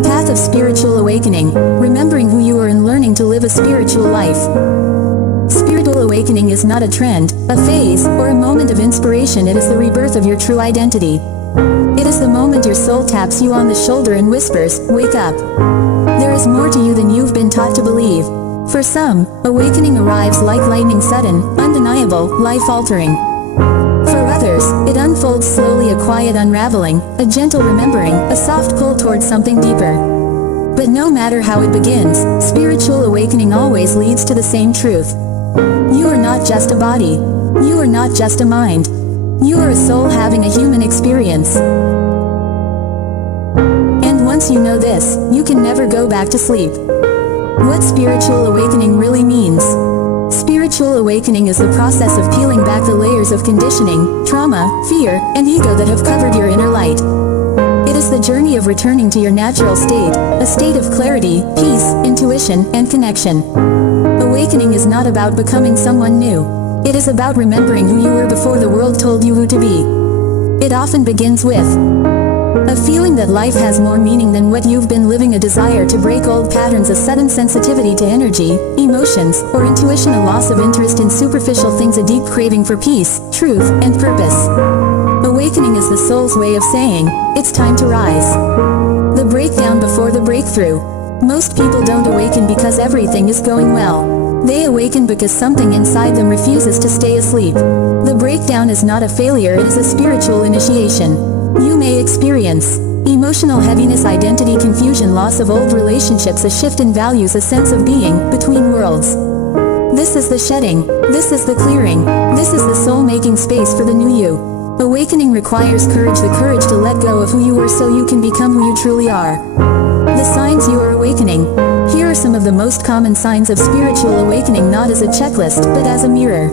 The path of spiritual awakening, remembering who you are and learning to live a spiritual life. Spiritual awakening is not a trend, a phase, or a moment of inspiration. It is the rebirth of your true identity. It is the moment your soul taps you on the shoulder and whispers, "Wake up. There is more to you than you've been taught to believe." For some, awakening arrives like lightning, sudden, undeniable, life-altering. For others, it unfolds slowly, a quiet unraveling, a gentle remembering, a soft pull towards something deeper. But no matter how it begins, spiritual awakening always leads to the same truth. You are not just a body. You are not just a mind. You are a soul having a human experience. And once you know this, you can never go back to sleep. What spiritual awakening really means. Spiritual awakening is the process of peeling back the layers of conditioning, trauma, fear, and ego that have covered your inner light. It is the journey of returning to your natural state, a state of clarity, peace, intuition, and connection. Awakening is not about becoming someone new. It is about remembering who you were before the world told you who to be. It often begins with a feeling that life has more meaning than what you've been living, a desire to break old patterns, a sudden sensitivity to energy, emotions, or intuition, a loss of interest in superficial things, a deep craving for peace, truth, and purpose. Awakening is the soul's way of saying, it's time to rise. The breakdown before the breakthrough. Most people don't awaken because everything is going well. They awaken because something inside them refuses to stay asleep. The breakdown is not a failure, it is a spiritual initiation. You may experience emotional heaviness, identity confusion, loss of old relationships, a shift in values, a sense of being between worlds. This is the shedding. This is the clearing. This is the soul making space for the new you. Awakening requires courage, the courage to let go of who you were so you can become who you truly are. The signs you are awakening. Here are some of the most common signs of spiritual awakening, not as a checklist, but as a mirror.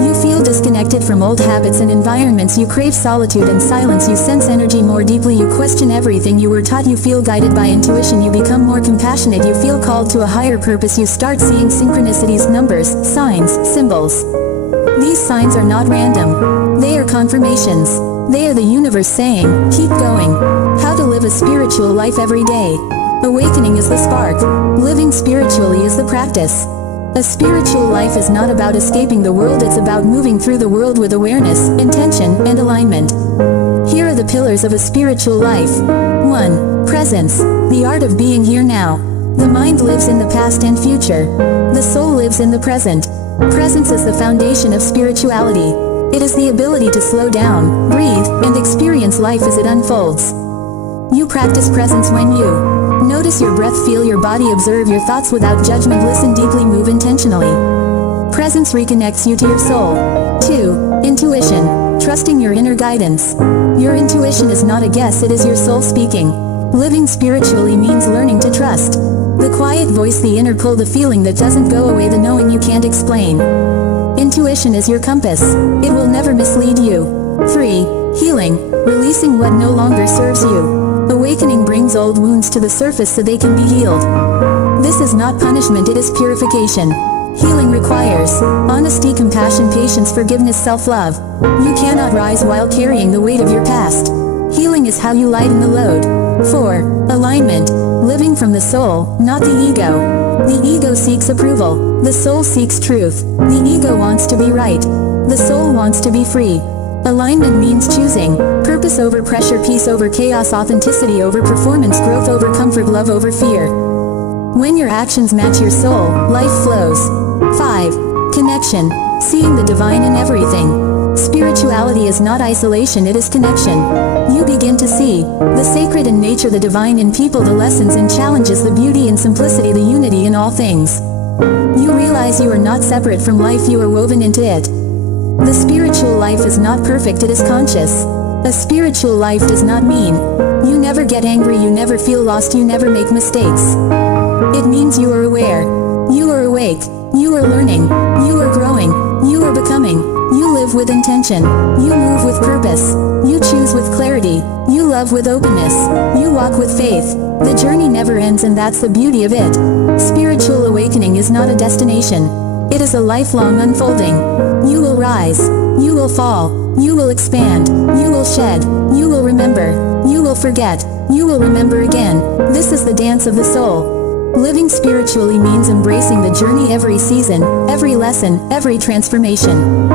You feel disconnected from old habits and environments. You crave solitude and silence. You sense energy more deeply. You question everything you were taught. You feel guided by intuition. You become more compassionate. You feel called to a higher purpose. You start seeing synchronicities, numbers, signs, symbols. These signs are not random. They are confirmations. They are the universe saying, keep going. How to live a spiritual life every day. Awakening is the spark. Living spiritually is the practice. A spiritual life is not about escaping the world, it's about moving through the world with awareness, intention, and alignment. Here are the pillars of a spiritual life. 1. Presence. The art of being here now. The mind lives in the past and future. The soul lives in the present. Presence is the foundation of spirituality. It is the ability to slow down, breathe, and experience life as it unfolds. You practice presence when you notice your breath, feel your body, observe your thoughts without judgment, listen deeply, move intentionally. Presence reconnects you to your soul. 2. Intuition. Trusting your inner guidance. Your intuition is not a guess, it is your soul speaking. Living spiritually means learning to trust the quiet voice, the inner pull, the feeling that doesn't go away, the knowing you can't explain. Intuition is your compass. It will never mislead you. 3. Healing. Releasing what no longer serves you. Awakening brings old wounds to the surface so they can be healed. This is not punishment, it is purification. Healing requires honesty, compassion, patience, forgiveness, self-love. You cannot rise while carrying the weight of your past. Healing is how you lighten the load. 4. Alignment. Living from the soul, not the ego. The ego seeks approval. The soul seeks truth. The ego wants to be right. The soul wants to be free. Alignment means choosing purpose over pressure, peace over chaos, authenticity over performance, growth over comfort, love over fear. When your actions match your soul, life flows. 5. Connection. Seeing the divine in everything. Spirituality is not isolation, it is connection. You begin to see the sacred in nature, the divine in people, the lessons and challenges, the beauty and simplicity, the unity in all things. You realize you are not separate from life, you are woven into it. The spiritual life is not perfect, it is conscious. A spiritual life does not mean you never get angry, you never feel lost, you never make mistakes. It means you are aware. You are awake. You are learning. You are growing. You are becoming. You live with intention. You move with purpose. You choose with clarity. You love with openness. You walk with faith. The journey never ends, and that's the beauty of it. Spiritual awakening is not a destination. It is a lifelong unfolding. You will rise. You will fall. You will expand. You will shed. You will remember. You will forget. You will remember again. This is the dance of the soul. Living spiritually means embracing the journey every season, every lesson, every transformation.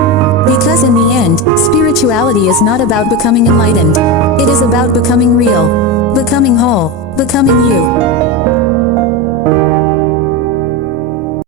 Because in the end, spirituality is not about becoming enlightened. It is about becoming real, becoming whole, becoming you.